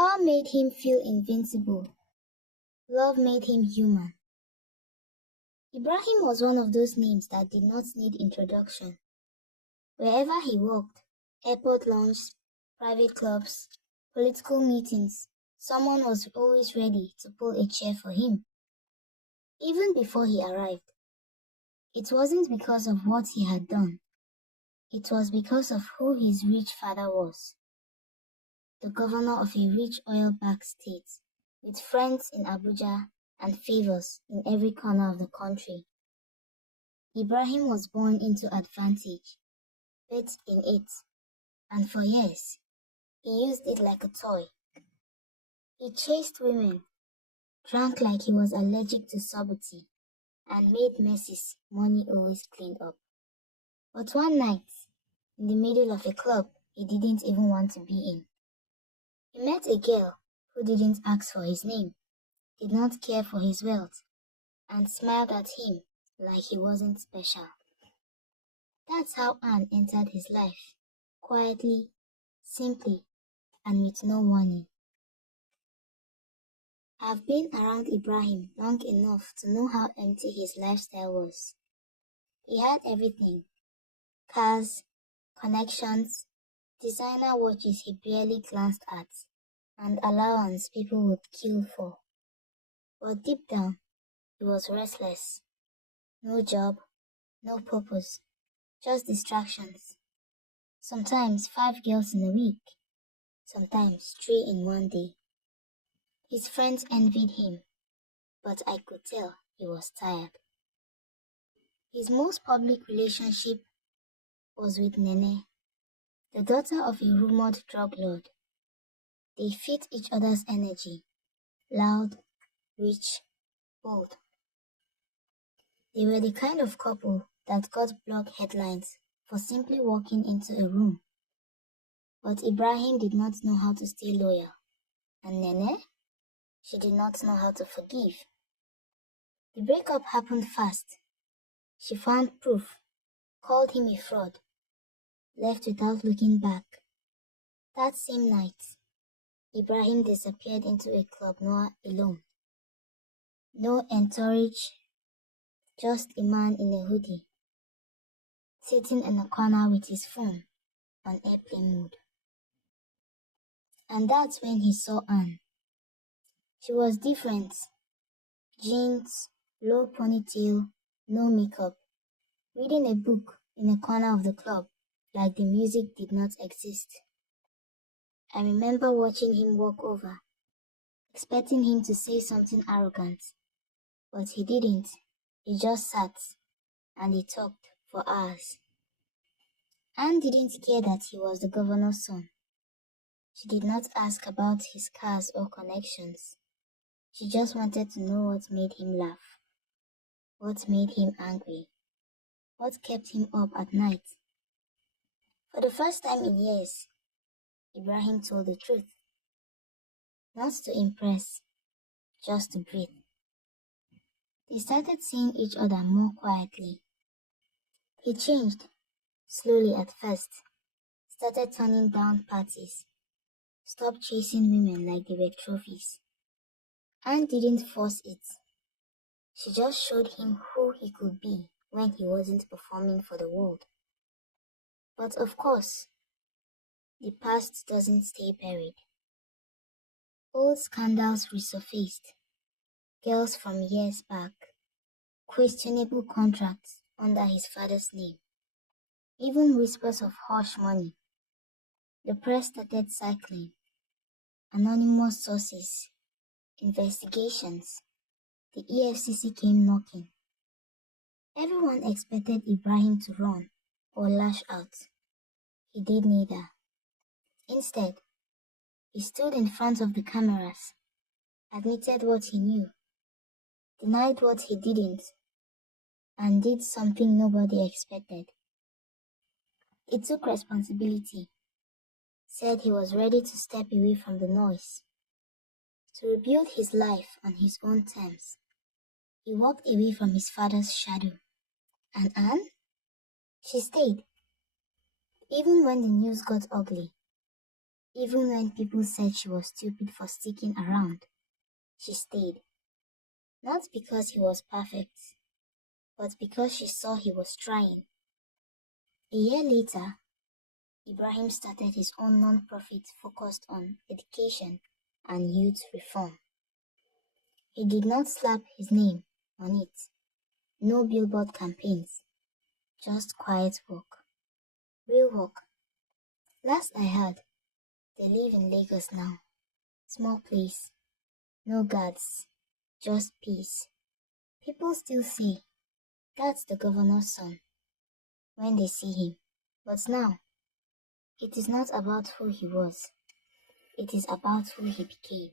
Power made him feel invincible. Love made him human. Ibrahim was one of those names that did not need introduction. Wherever he walked, airport lounges, private clubs, political meetings, someone was always ready to pull a chair for him. Even before he arrived, it wasn't because of what he had done. It was because of who his rich father was. The governor of a rich oil-backed state, with friends in Abuja and favors in every corner of the country. Ibrahim was born into advantage, bet in it, and for years, he used it like a toy. He chased women, drank like he was allergic to sobriety, and made messes money always cleaned up. But one night, in the middle of a club he didn't even want to be in, he met a girl who didn't ask for his name, did not care for his wealth, and smiled at him like he wasn't special. That's how Anne entered his life, quietly, simply, and with no warning. I've been around Ibrahim long enough to know how empty his lifestyle was. He had everything: cars, connections, designer watches he barely glanced at, and allowance people would kill for. But deep down, he was restless. No job, no purpose, just distractions. Sometimes 5 girls in a week, sometimes 3 in one day. His friends envied him, but I could tell he was tired. His most public relationship was with Nene, the daughter of a rumored drug lord. They fit each other's energy, loud, rich, bold. They were the kind of couple that got blog headlines for simply walking into a room. But Ibrahim did not know how to stay loyal. And Nene? She did not know how to forgive. The breakup happened fast. She found proof, called him a fraud, left without looking back. That same night, Ibrahim disappeared into a club noir alone. No entourage, just a man in a hoodie, sitting in a corner with his phone on airplane mode. And that's when he saw Anne. She was different. Jeans, low ponytail, no makeup, reading a book in a corner of the club like the music did not exist. I remember watching him walk over, expecting him to say something arrogant, but he didn't. He just sat, and he talked for hours. Anne didn't care that he was the governor's son. She did not ask about his cars or connections. She just wanted to know what made him laugh, what made him angry, what kept him up at night. For the first time in years, Ibrahim told the truth. Not to impress, just to breathe. They started seeing each other more quietly. He changed, slowly at first, started turning down parties, stopped chasing women like they were trophies. Anne didn't force it. She just showed him who he could be when he wasn't performing for the world. But of course, the past doesn't stay buried. Old scandals resurfaced. Girls from years back, questionable contracts under his father's name, even whispers of hush money. The press started cycling. Anonymous sources, investigations. The EFCC came knocking. Everyone expected Ibrahim to run or lash out. He did neither. Instead, he stood in front of the cameras, admitted what he knew, denied what he didn't, and did something nobody expected. He took responsibility, said he was ready to step away from the noise, to rebuild his life on his own terms. He walked away from his father's shadow. And Anne? She stayed. Even when the news got ugly, Even when people said she was stupid for sticking around, she stayed. Not because he was perfect, but because she saw he was trying. A year later, Ibrahim started his own non-profit focused on education and youth reform. He did not slap his name on it. No billboard campaigns. Just quiet work. Real work. Last I heard, they live in Lagos now. Small place. No guards. Just peace. People still say, that's the governor's son, when they see him. But now, it is not about who he was. It is about who he became.